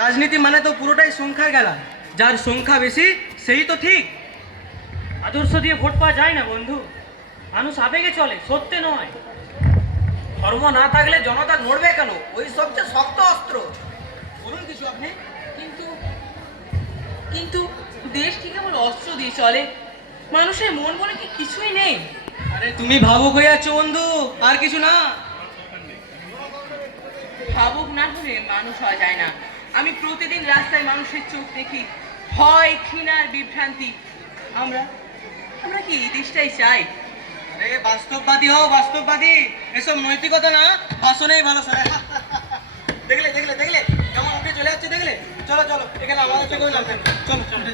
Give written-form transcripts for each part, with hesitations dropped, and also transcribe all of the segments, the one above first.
রাজনীতি মানে তো পুরোটাই সংখ্যার খেলা, যার সংখ্যা বেশি সেই তো ঠিক। আদর্শ দিয়ে ভোট পাওয়া যায় না বন্ধু, মানুষ আবেগে চলে, সত্যে নয়। ধর্ম না থাকলে জনতা নড়বে কেন? ওই সবচেয়ে শক্ত অস্ত্র। বলুন কিছু আপনি। কিন্তু কিন্তু দেশ কি কেবল অস্ত্র দিয়ে চলে? মানুষের মন বলে কি কিছুই নেই? আরে তুমি ভাবুক হয়ে যাচ্ছ বন্ধু, আর কিছু না। ভাবুক না হলে মানুষ হওয়া যায় না। আমি প্রতিদিন রাস্তায় মানুষের চোখ দেখি, ভয়, ঘৃণার, বিভ্রান্তি। আমরা আমরা কি এই দেশটাই চাই? আরে বাস্তববাদী হও, বাস্তববাদী। এসব নৈতিকতা না, ভাষণেই ভালো স্যার। দেখলে দেখলে দেখলে কেমন উঠে চলে যাচ্ছে, দেখলে? চলো চলো, এখানে আমাদের চোখেও নামবেন। চলো চলো।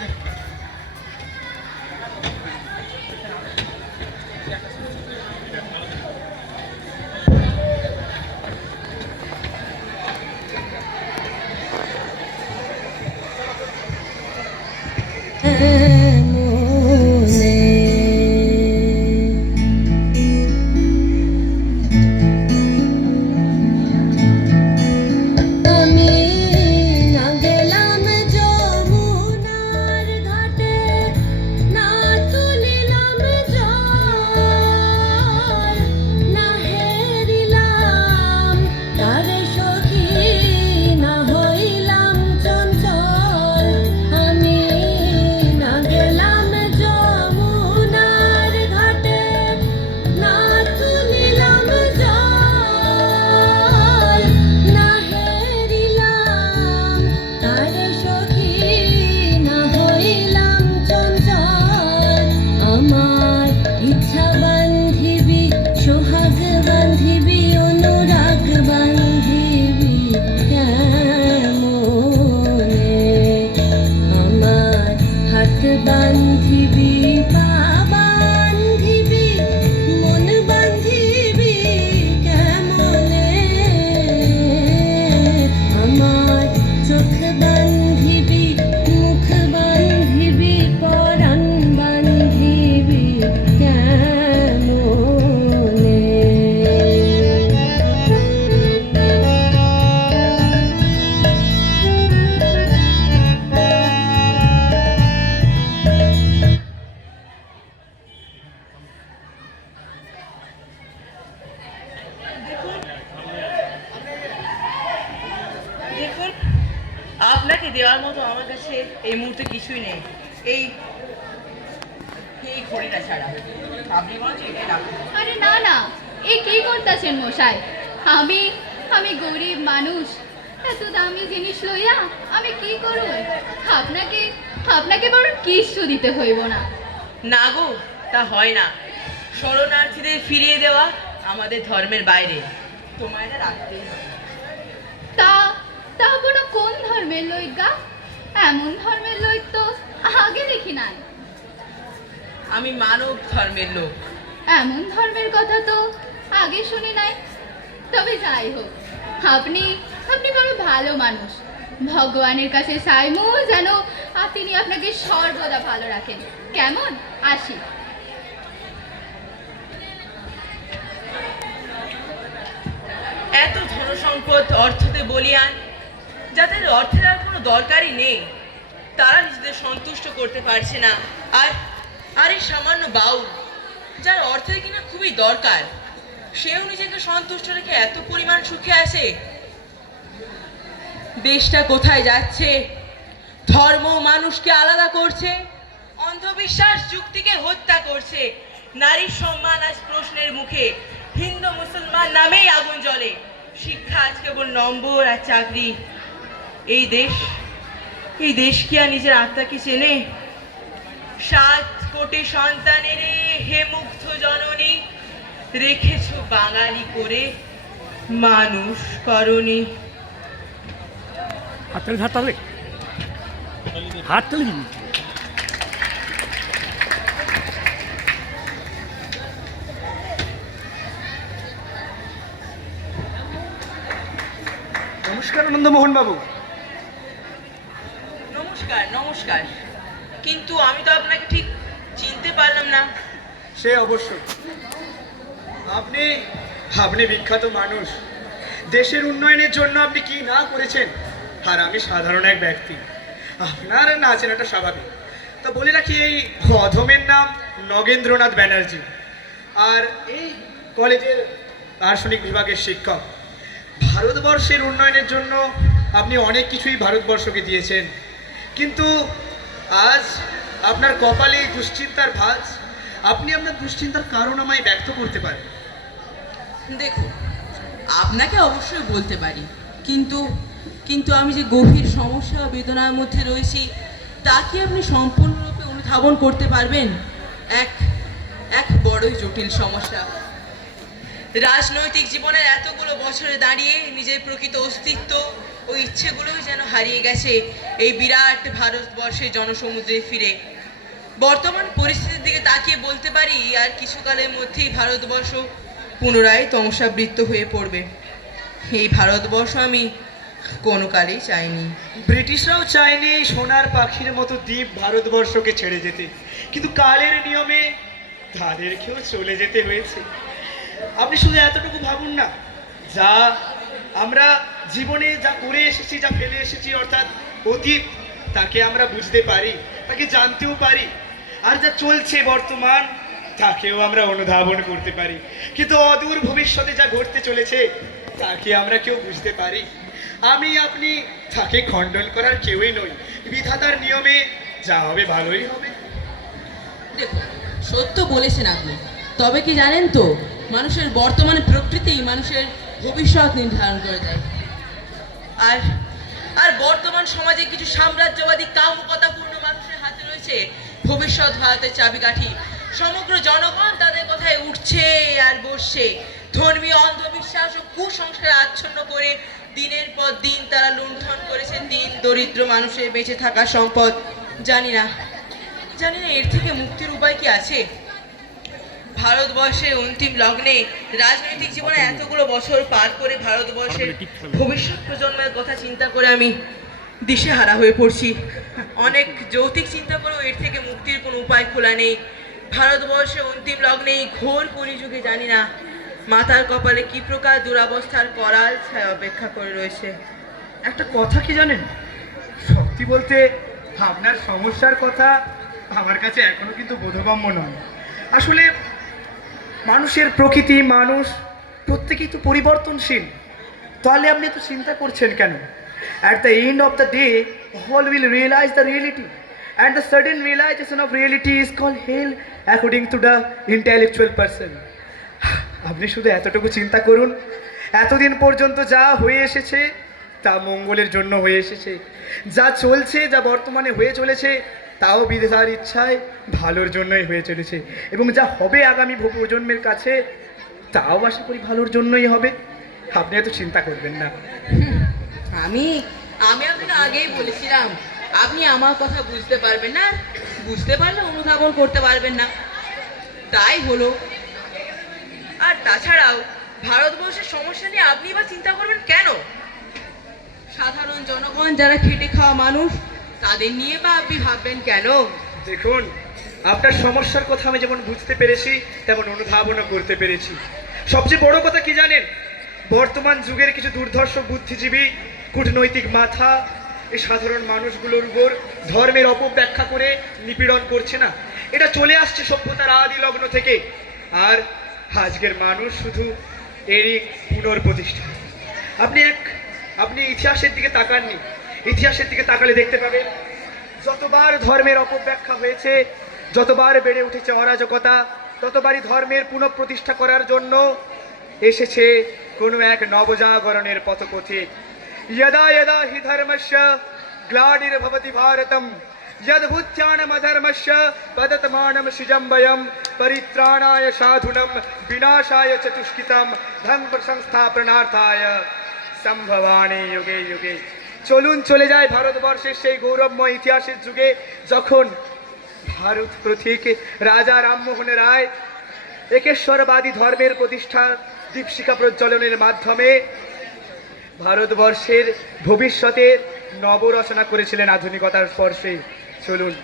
দেখুন, আপনাকে দেওয়ার মতো আমার কাছে এই মুহূর্তে কিছুই নেই, এই এই ঘড়িটা ছাড়া। আপনি বলছেন এটাই রাখুন। আরে না না, এ কি করতেছেন মশাই? আমি আমি গরিব মানুষ, এত দামি জিনিস লইয়া আমি কি করব? আপনাকে আপনাকে বরং কিচ্ছু দিতে হইব না। না গো, তা হয় না। শরণার্থীদের ফিরিয়ে দেওয়া আমাদের ধর্মের বাইরে, তোমায় এটা রাখতেই হবে। তা তা কোনো কোন ধর্মের লোক গা? এমন ধর্মের লোক তো আগে দেখি নাই। আমি মানব ধর্মের লোক। এমন ধর্মের কথা তো আগে শুনি নাই। তবে যাই হোক, আপনি আপনি বড় ভালো মানুষ। ভগবানের কাছে চাইমু যেন তিনি আপনাকে সর্বদা ভালো রাখেন। কেমন? আসি। এত ধনসম্পদ অর্থতে বলিয়ান, যাদের অর্থের আর কোনো দরকারই নেই, তারা নিজেদের সন্তুষ্ট করতে পারছে না। আর আর এই সামান্য বাউল, যার অর্থের কিনা খুবই দরকার, সেও নিজেকে সন্তুষ্ট রেখে এত পরিমাণ সুখে আছে। দেশটা কোথায় যাচ্ছে? ধর্ম মানুষকে আলাদা করছে, অন্ধবিশ্বাস যুক্তিকে হত্যা করছে। নারীর সম্মান আজ প্রশ্নের মুখে, হিন্দু মুসলমান নামেই আগুন জ্বলে। শিক্ষা আজ কেবল নম্বর আর চাকরি। এই দেশ কি আর নিজের আত্মাকে চেনে? 7 কোটি সন্তানের হে মুগ্ধ জননী, রেখেছ বাঙালি করে, মানুষ করনি। হাততালি হাততালি। নমস্কার আনন্দমোহন বাবু। নমস্কার নমস্কার, কিন্তু আমি তো আপনাকে ঠিক চিনতে পারলাম না। সে অবশ্য, আপনি আপনি বিখ্যাত মানুষ। দেশের উন্নয়নের জন্য আপনি কি না করেছেন আর আমি সাধারণ এক ব্যক্তি। আপনার না চেনাটা স্বাভাবিক। তো বলে রাখি, এই অধমের নাম নগেন্দ্রনাথ ব্যানার্জি, আর এই কলেজের দার্শনিক বিভাগের শিক্ষক। ভারতবর্ষের উন্নয়নের জন্য আপনি অনেক কিছুই ভারতবর্ষকে দিয়েছেন, কিন্তু আজ আপনার কপালে এই দুশ্চিন্তার ভাঁজ। আপনি আপনার দুশ্চিন্তার কারণ আমায় ব্যক্ত করতে পারেন? দেখুন, আপনাকে অবশ্যই বলতে পারি, কিন্তু কিন্তু আমি যে গভীর সমস্যা বেদনার মধ্যে রয়েছি তা কি আপনি সম্পূর্ণরূপে অনুধাবন করতে পারবেন? এক এক বড়ই জটিল সমস্যা। রাজনৈতিক জীবনের এতগুলো বছরে দাঁড়িয়ে নিজের প্রকৃত অস্তিত্ব ও ইচ্ছেগুলোই যেন হারিয়ে গেছে এই বিরাট ভারতবর্ষের জনসমুদ্রে ফিরে। বর্তমান পরিস্থিতির দিকে তাকিয়ে বলতে পারি, আর কিছুকালের মধ্যেই ভারতবর্ষ পুনরায় তমসাবৃত্ত হয়ে পড়বে। এই ভারতবর্ষ আমি কোনো কালেই চাইনি। ব্রিটিশরাও চায়নি এই সোনার পাখির মতো দ্বীপ ভারতবর্ষকে ছেড়ে যেতে, কিন্তু কালের নিয়মে তাদেরকেও চলে যেতে হয়েছে। আপনি শুধু এতটুকু ভাবুন না, যা আমরা জীবনে যা করে এসেছি, যা ফেলে এসেছি, অর্থাৎ অতীত, তাকে আমরা বুঝতে পারি, তাকে জানতেও পারি, আর যা চলছে বর্তমান তাকেও আমরা অনুধাবন করতে পারি, কিন্তু অদূর ভবিষ্যতে যা ঘটতে চলেছে তাকে আমরা কেউ বুঝতে পারি। আমি আপনি তাকে খণ্ডন করার কেউই নই। বিধাতার নিয়মে যা হবে ভালোই হবে। দেখুন, সত্য বলেছেন আপনি, তবে কি জানেন তো, মানুষের বর্তমান প্রকৃতি মানুষের ভবিষ্যৎ নির্ধারণ করে দেয়। আর আর বর্তমান সমাজে কিছু সাম্রাজ্যবাদী কামকতাপূর্ণ মানুষের হাতে রয়েছে ভবিষ্যৎ ভারতের চাবিকাঠি। সমগ্র জনগণ তাদের কথায় উঠছে আর বসছে। ধর্মীয় অন্ধবিশ্বাস ও কুসংস্কার আচ্ছন্ন করে দিনের পর দিন তারা লুণ্ঠন করেছে দিন দরিদ্র মানুষের বেঁচে থাকার সম্পদ। জানি না এর থেকে মুক্তির উপায় কি আছে? ভারতবর্ষের অন্তিম লগ্নে রাজনৈতিক জীবনে এতগুলো বছর পার করে ভারতবর্ষের ভবিষ্যৎ প্রজন্মের কথা চিন্তা করে আমি দিশেহারা হয়ে পড়ছি। অনেক যৌতিক চিন্তা করেও এর থেকে মুক্তির কোনো উপায় খোলা নেই। ভারতবর্ষের অন্তিম লগ্নে এই ঘোর কলিযুগে জানি না মাতার কপালে কি প্রকার দুরাবস্থার করাল ছায়া অপেক্ষা করে রয়েছে। একটা কথা কি জানেন, সত্যি বলতে আপনার সমস্যার কথা আমার কাছে এখনো কিন্তু বোধগম্য নয়। আসলে মানুষের প্রকৃতি, মানুষ প্রত্যেকেই তো পরিবর্তনশীল। তাহলে আপনি এত চিন্তা করছেন কেন? At the end of the day all will realize the reality, and the sudden realization of reality is called hell according to the intellectual person. আপনি শুধু এতটুকু চিন্তা করুন, এতদিন পর্যন্ত যা হয়ে এসেছে তা মঙ্গলের জন্য হয়ে এসেছে। যা চলছে, যা বর্তমানে হয়ে চলেছে, তাও বিধাতার ইচ্ছায় ভালোর জন্যই হয়ে চলেছে, এবং যা হবে আগামী প্রজন্মের কাছে তাও আশা করি ভালোর জন্যই হবে। আপনি এত চিন্তা করবেন না। আমি আপনাকে আগেই বলেছিলাম, আপনি আমার কথা বুঝতে পারবেন না, বুঝতে পারলে অনুধাবন করতে পারবেন না, তাই হলো। আর তাছাড়াও ভারতবর্ষের সমস্যা নিয়ে আপনি বা চিন্তা করবেন কেন? সাধারণ জনগণ যারা খেটে খাওয়া মানুষ, তাদের নিয়ে বা আপনি ভাববেন কেন? দেখুন, আপনার সমস্যার কথা আমি যেমন বুঝতে পেরেছি তেমন অনুধাবনও করতে পেরেছি। সবচেয়ে বড় কথা কি জানেন, বর্তমান যুগের কিছু দুর্ধর্ষ বুদ্ধিজীবী, কূটনৈতিক মাথা এই সাধারণ মানুষগুলোর উপর ধর্মের অপব্যাখ্যা করে নিপীড়ন করছে না। এটা চলে আসছে সভ্যতার আদি লগ্ন থেকে, আর আজকের মানুষ শুধু এরই পুনর্প্রতিষ্ঠা। আপনি ইতিহাসের দিকে তাকাননি, ইতিহাসের দিকে তাকালে দেখতে পাবেন যতবার ধর্মের অপব্যাখ্যা হয়েছে, যতবার বেড়ে উঠেছে অরাজকতা, ততবারই ধর্মের পুনঃপ্রতিষ্ঠা করার জন্য এসেছে কোনো এক নবজাগরণের পথপথিক। यदा यदा हि धर्मस्य ग्लानिर्भवति भारतम् यद्भुत्यानमधर्मस्य पततमानं सृजं वयं परित्राणाय साधूनां विनाशाय च दुष्कृतं धर्म संस्थापनार्थाय সম্ভবামি যুগে যুগে। চলুন চলে যায় ভারতবর্ষের সেই গৌরবময় ইতিহাসের যুগে, যখন ভারত প্রতীক রাজা রামমোহন রায় একেশ্বরবাদী ধর্মের প্রতিষ্ঠা দীপশিখা প্রজ্বলনের মাধ্যমে ভারতবর্ষের ভবিষ্যতের নবরচনা করেছিলেন আধুনিকতার স্পর্শে। চলুন।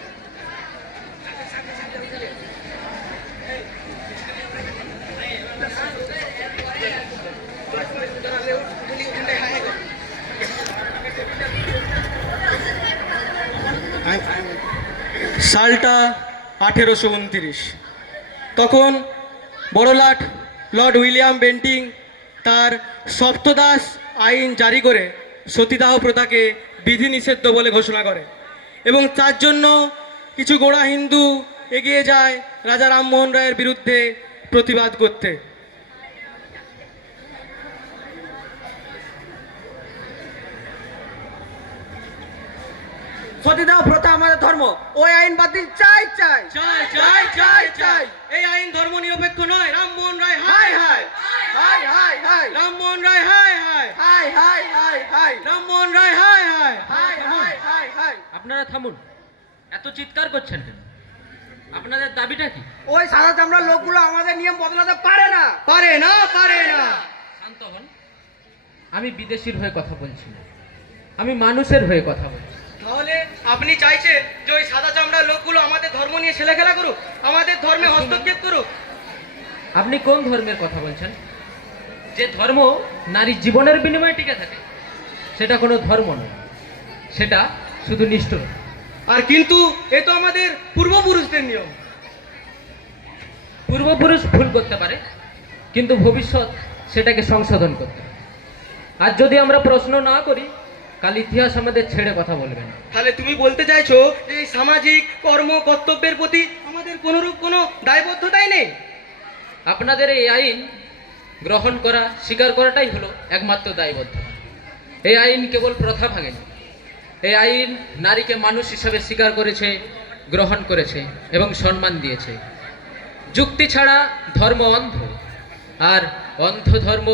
সালটা 1829। তখন বড়লাট লর্ড উইলিয়াম বেন্টিং তার সপ্তদাস আইন জারি করে সতীদাহ প্রথাকে বিধিনিষেধ বলে ঘোষণা করে এবং তার জন্য কিছু গোঁড়া হিন্দু এগিয়ে যায় রাজা রামমোহন রায়ের বিরুদ্ধে প্রতিবাদ করতে। সতীদাহ প্রথা আমাদের ধর্ম, ওই আইন বাতিল চাই চাই চাই চাই চাই চাই এই আইন ধর্ম নিরপেক্ষ নয়। রামমোহন রায় হায় হায়, হাই হাই হাই রামমোহন রায় হায় হায়, হাই হাই হাই হাই রামমোহন রায় হায় হায়। হাই হাই হাই হাই। আপনারা থামুন, এত চিৎকার করছেন কেন? আপনাদের দাবিটা কি? ওই সাদা চামড়ার লোকগুলো আমাদের নিয়ম বদলাতে পারে না। পারে না, পারে না। শান্ত হন। আমি বিদেশির হয়ে কথা বলছি না, আমি মানুষের হয়ে কথা বলছি। তাহলে আপনি চাইছেন যে ওই সাদা চামড়ার লোকগুলো আমাদের ধর্ম নিয়ে ছেলেখেলা করুক, আমাদের ধর্মে হস্তক্ষেপ করুক? আপনি কোন ধর্মের কথা বলছেন? যে ধর্ম নারীর জীবনের বিনিময়ে টিকে থাকে সেটা কোনো ধর্ম নয়, সেটা শুধু নিষ্ঠুর। আর কিন্তু এ তো আমাদের পূর্বপুরুষদের নিয়ম। পূর্বপুরুষ ভুল করতে পারে, কিন্তু ভবিষ্যৎ সেটাকে সংশোধন করতে পারে। আর যদি আমরা প্রশ্ন না করি, কাল ইতিহাস আমাদের ছেড়ে কথা বলবে না। তাহলে তুমি বলতে চাইছো যে এই সামাজিক কর্ম কর্তব্যের প্রতি আমাদের কোনোরূপ কোনো দায়বদ্ধতাই নেই? আপনাদের এই আইন গ্রহণ করা, স্বীকার করাটাই হলো একমাত্র দায়বদ্ধতা। এই আইন কেবল প্রথা ভাঙেনি, এই আইন নারীকে মানুষ হিসাবে স্বীকার করেছে, গ্রহণ করেছে এবং সম্মান দিয়েছে। যুক্তি ছাড়া ধর্ম অন্ধ, আর অন্ধ ধর্ম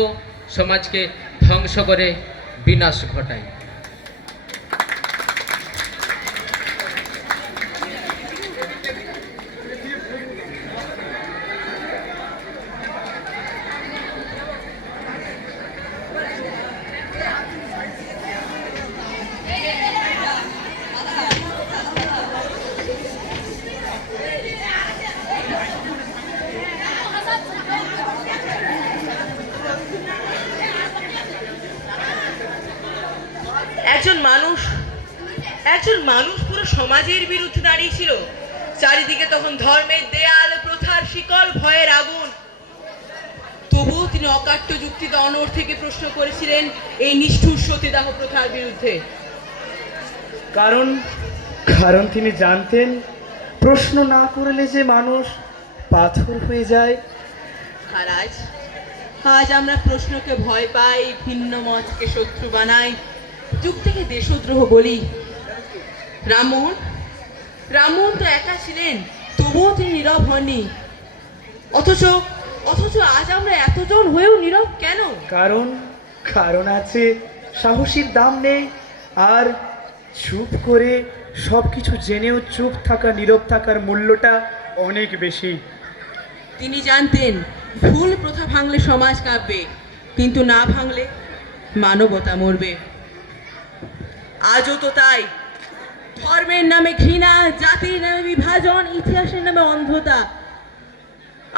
সমাজকে ধ্বংস করে বিনাশ ঘটায়। একজন মানুষ পুরো সমাজের বিরুদ্ধে দাঁড়িয়েছিল। চারিদিকে তখন ধর্মের দেয়াল, প্রথার শিকল, ভয়ের আগুন। তবুও তিনি অকাট্য যুক্তিতে অনড় থেকে প্রশ্ন করেছিলেন এই নিষ্ঠুর সতীদাহ প্রথার বিরুদ্ধে। কারণ তিনি জানতেন প্রশ্ন না করলে যে মানুষ পাথর হয়ে যায়। আর আজ আমরা প্রশ্নকে ভয় পাই, ভিন্ন মতকে শত্রু বানাই, যুক্তিকে দেশদ্রোহ বলি। রামমোহন তো একা ছিলেন, তবুও তিনি নীরব হননি। অথচ আজ আমরা এতজন হয়েও নীরব কেন? কারণ আছে সাহসীর দাম নেই, আর চুপ করে সবকিছু জেনেও চুপ থাকা, নীরব থাকার মূল্যটা অনেক বেশি। তিনি জানতেন ভুল প্রথা ভাঙলে সমাজ কাঁপবে, কিন্তু না ভাঙলে মানবতা মরবে। আজও তো তাই। ধর্মের নামে ঘৃণা, জাতির নামে বিভাজন, ইতিহাসের নামে অন্ধতা।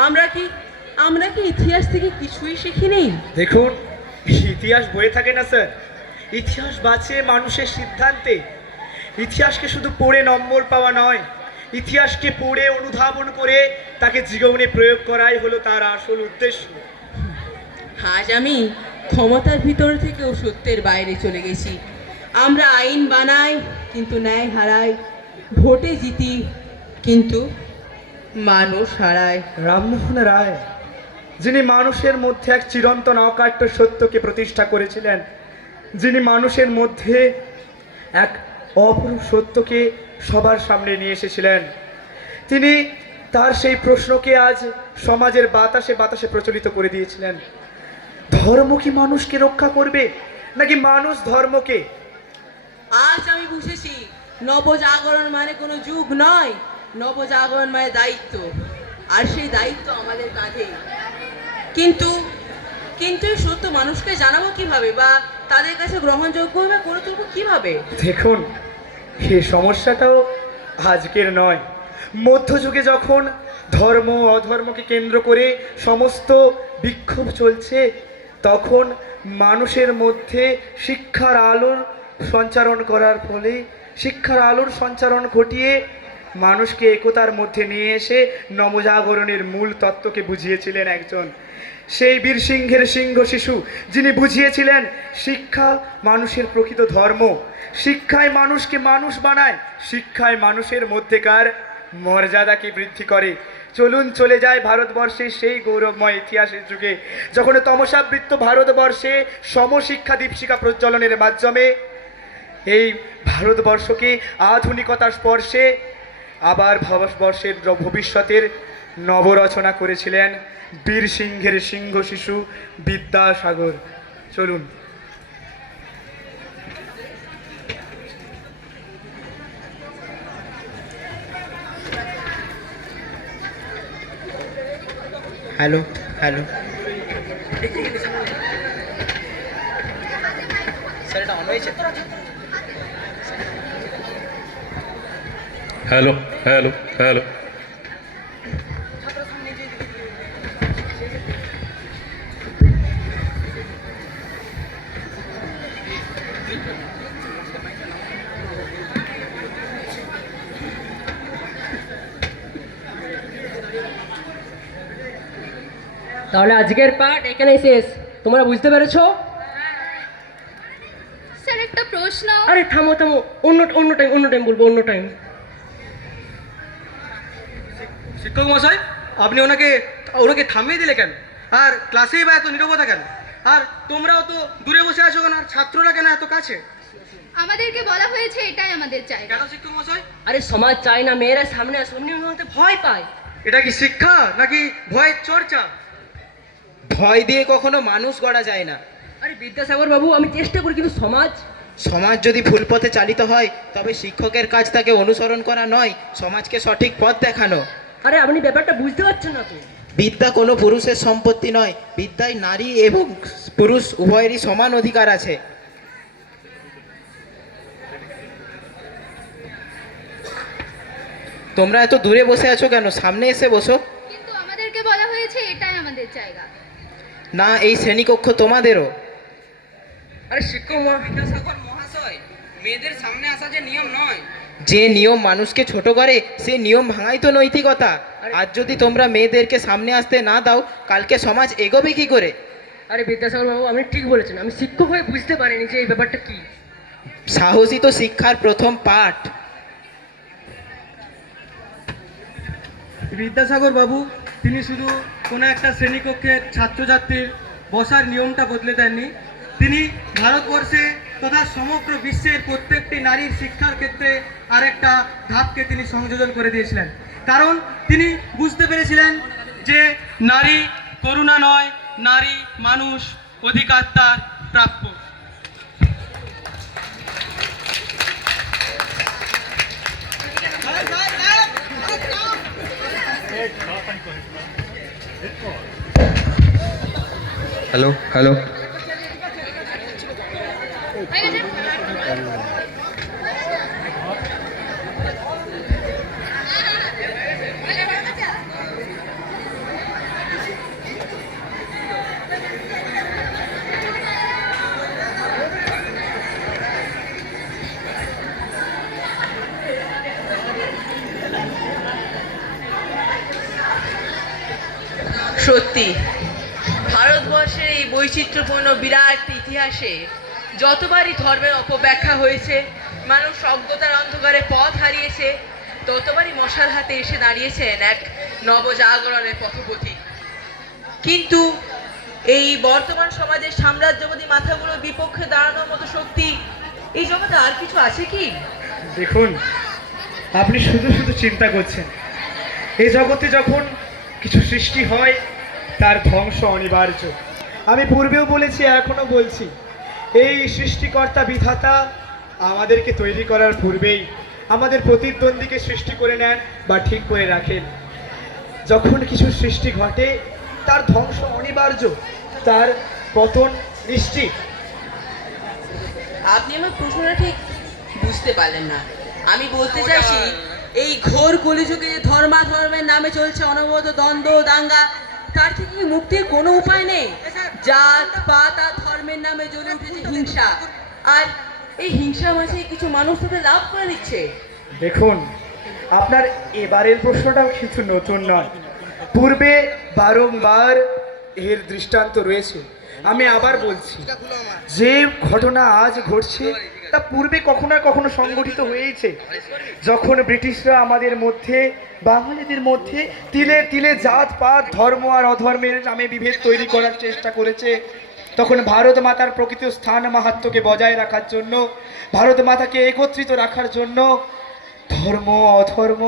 আমরা কি ইতিহাস থেকে কিছুই শিখিনি? দেখুন, ইতিহাস বয়ে থাকে না স্যার, ইতিহাস বাঁচে মানুষের সিদ্ধান্তে। ইতিহাসকে শুধু পড়ে নম্বর পাওয়া নয়, ইতিহাসকে পড়ে অনুধাবন করে তাকে জীবনে প্রয়োগ করাই হলো তার আসল উদ্দেশ্য। আজ আমি ক্ষমতার ভিতর থেকেও সত্যের বাইরে চলে গেছি। আমরা আইন বানাই কিন্তু ন্যায় হারাই, ভোটে জিতি কিন্তু মানুষ হারায়। রামমোহন রায়, যিনি মানুষের মধ্যে এক চিরন্তন অকাট্য সত্যকে প্রতিষ্ঠা করেছিলেন, যিনি মানুষের মধ্যে এক অপরূপ সত্যকে সবার সামনে নিয়ে এসেছিলেন, তিনি তার সেই প্রশ্নকে আজ সমাজের বাতাসে বাতাসে প্রচলিত করে দিয়েছিলেন। ধর্ম কি মানুষকে রক্ষা করবে, নাকি মানুষ ধর্মকে? আজ আমি বুঝেছি নবজাগরণ মানে কোনো যুগ নয়, নবজাগরণ মানে দায়িত্ব, আর সেই দায়িত্ব আমাদের কাঁধে। কিন্তু এই সত্য মানুষকে জানাবো কিভাবে, বা তাদের কাছে গ্রহণযোগ্য করে তুলবো কিভাবে? দেখুন, এই সমস্যাটাও আজকের নয়। মধ্যযুগে যখন ধর্ম অধর্মকে কেন্দ্র করে সমস্ত বিক্ষোভ চলছে, তখন মানুষের মধ্যে শিক্ষার আলোর সঞ্চারণ করার ফলে শিক্ষার আলোর সঞ্চারণ ঘটিয়ে মানুষকে একতার মধ্যে নিয়ে এসে নবজাগরণের মূল তত্ত্বকে বুঝিয়েছিলেন একজন সেই বীর সিংহের সিংহ শিশু, যিনি বুঝিয়েছিলেন শিক্ষা মানুষের প্রকৃত ধর্ম, শিক্ষায় মানুষকে মানুষ বানায়, শিক্ষায় মানুষের মধ্যেকার মর্যাদাকে বৃদ্ধি করে। চলুন চলে যায় ভারতবর্ষের সেই গৌরবময় ইতিহাসের যুগে, যখন তমসাবৃত্ত ভারতবর্ষে সমশিক্ষা দীপশিখা প্রজ্বলনের মাধ্যমে এই ভারতবর্ষকে আধুনিকতার স্পর্শে আবার ভারতবর্ষের ভবিষ্যতের নবরচনা করেছিলেন বীর সিংহের সিংহ শিশু বিদ্যাসাগর। চলুন। হ্যালো হ্যালো, স্যার এটা অন হয়েছে? Hello hello hello. তাহলে আজকের পাঠ এখানে শেষ, তোমরা বুঝতে পেরেছো? স্যার একটা প্রশ্ন। আরে থামো থামো, অন্য টাইম বলবো, অন্য টাইম। শিক্ষক মশাই, আপনি ওনাকে থামিয়ে দিলে কেন? আর ক্লাসেই বা এত নীরবতা কেন? আর তোমরাও তো দূরে বসে আছো কেন? আর ছাত্ররা কেন এত কাছে? আমাদেরকে বলা হয়েছে এটাই আমাদের জায়গা। কেন শিক্ষক মশাই? আরে সমাজ চায় না মেয়েরা সামনে সামনে বলতে ভয় পায়। এটা কি শিক্ষা নাকি ভয়ের চর্চা? ভয় দিয়ে কখনো মানুষ গড়া যায় না। আরে বিদ্যাসাগর বাবু, আমি চেষ্টা করি, কিন্তু সমাজ যদি ভুল পথে চালিত হয় তবে শিক্ষকের কাজ তাকে অনুসরণ করা নয়, সমাজকে সঠিক পথ দেখানো। আরে আপনি ব্যাপারটা বুঝতে পারছেন না তো? বিদ্যা কোনো পুরুষের সম্পত্তি নয়, বিদ্যায় নারী এবং পুরুষ উভয়েরই সমান অধিকার আছে। তোমরা এত দূরে বসে আছো কেন? সামনে এসে বসো। কিন্তু আমাদেরকে বলা হয়েছে এটাই আমাদের জায়গা। না, এই শ্রেণীকক্ষ তোমাদেরও। আরে শিক্ষক বিদ্যাসাগর মহাশয়, মেয়েদের সামনে আসা যে নিয়ম নয়। যে নিয়ম মানুষকে ছোট করে সে নিয়ম ভাঙাই তো নৈতিকতা। আজ যদি তোমরা মেয়েদেরকে সামনে আসতে না দাও, কালকে সমাজ এগোবে কি করে? আরে বিদ্যাসাগর বাবু, আপনি ঠিক বলেছেন, আমি শিক্ষক হয়ে বুঝতে পারিনি যে এই ব্যাপারটা কি। সাহসই তো শিক্ষার প্রথম পাঠ। বিদ্যাসাগর বাবু তিনি শুধু কোনো একটা শ্রেণীকক্ষের ছাত্রছাত্রীর বসার নিয়মটা বদলে দেননি, তিনি ভারতবর্ষে তথা সমগ্র বিশ্বের প্রত্যেকটি নারীর শিক্ষার ক্ষেত্রে আরেকটা ধাপকে তিনি সংযোজন করে দিয়েছিলেন। কারণ তিনি বুঝতে পেরেছিলেন যে নারী করুণা নয়, নারী মানুষ, অধিকার তার প্রাপ্য। হ্যালো হ্যালো, হয়ে গেছে? সত্যি ভারতবর্ষের এই বৈচিত্র্যপূর্ণ বিরাট ইতিহাসে যতবারই ধর্মের অপব্যাখ্যা হয়েছে, মানুষ অজ্ঞতার অন্ধকারে পথ হারিয়েছে, ততবারই মশাল হাতে এসে দাঁড়িয়েছেন এক নবজাগরণের পথপথিক। কিন্তু এই বর্তমান সমাজের সাম্রাজ্যবাদী মাথাগুলোর বিপক্ষে দাঁড়ানোর মতো শক্তি এই জগতে আর কিছু আছে কি? দেখুন, আপনি শুধু শুধু চিন্তা করছেন। এই জগতে যখন কিছু সৃষ্টি হয় তার ধ্বংস অনিবার্য। আমি পূর্বেও বলেছি, এখনো বলছি, এই সৃষ্টিকর্তা বিধাতা আমাদেরকে তৈরি করার পূর্বেই আমাদের প্রতিদ্বন্দ্বীকে সৃষ্টি করে নেন বা ঠিক করে রাখেন। যখন কিছু সৃষ্টি ঘটে তার ধ্বংস অনিবার্য, তার পতন নিশ্চিত। আপনি আমার প্রশ্নটা ঠিক বুঝতে পারলেন না। আমি বলতে চাইছি, এই ঘোর কলিযুগে ধর্মাধর্মের নামে চলছে অনবরত দ্বন্দ্ব দাঙ্গা, তার থেকে কি মুক্তির কোনো উপায় নেই? জাত পাত আর ধর্মের নামে জ্বলে উঠেছে হিংসা, আর এই হিংসা মাঝে কিছু মানুষ তাদের লাভ করে নিচ্ছে। দেখুন, আপনার এবারের প্রশ্নটাও কিছু নতুন নয়, পূর্বে বারংবার এর দৃষ্টান্ত রয়েছে। আমি আবার বলছি, যে ঘটনা আজ ঘটছে তা পূর্বে কখনো না কখনো সংগঠিত হয়েছে। যখন ব্রিটিশরা আমাদের মধ্যে, বাঙালিদের মধ্যে তিলে তিলে জাতপাত, ধর্ম আর অধর্মের নামে বিভেদ তৈরি করার চেষ্টা করেছে, তখন ভারত মাতার প্রকৃত স্থান মাহাত্ম্যকে বজায় রাখার জন্য, ভারত মাতাকে একত্রিত রাখার জন্য ধর্ম অধর্ম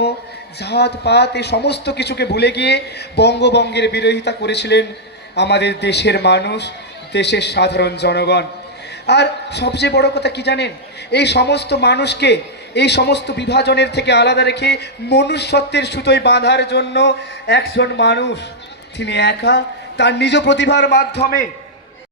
জাতপাত এই সমস্ত কিছুকে ভুলে গিয়ে বঙ্গভঙ্গের বিরোধিতা করেছিলেন আমাদের দেশের মানুষ, দেশের সাধারণ জনগণ। আর সবচেয়ে বড় কথা কি জানেন, এই সমস্ত মানুষকে, এই সমস্ত বিভাজনের থেকে আলাদা রেখে মনুষ্যত্বের সুতোয় বাঁধার জন্য একজন মানুষ, তিনি একা তার নিজ প্রতিভার মাধ্যমে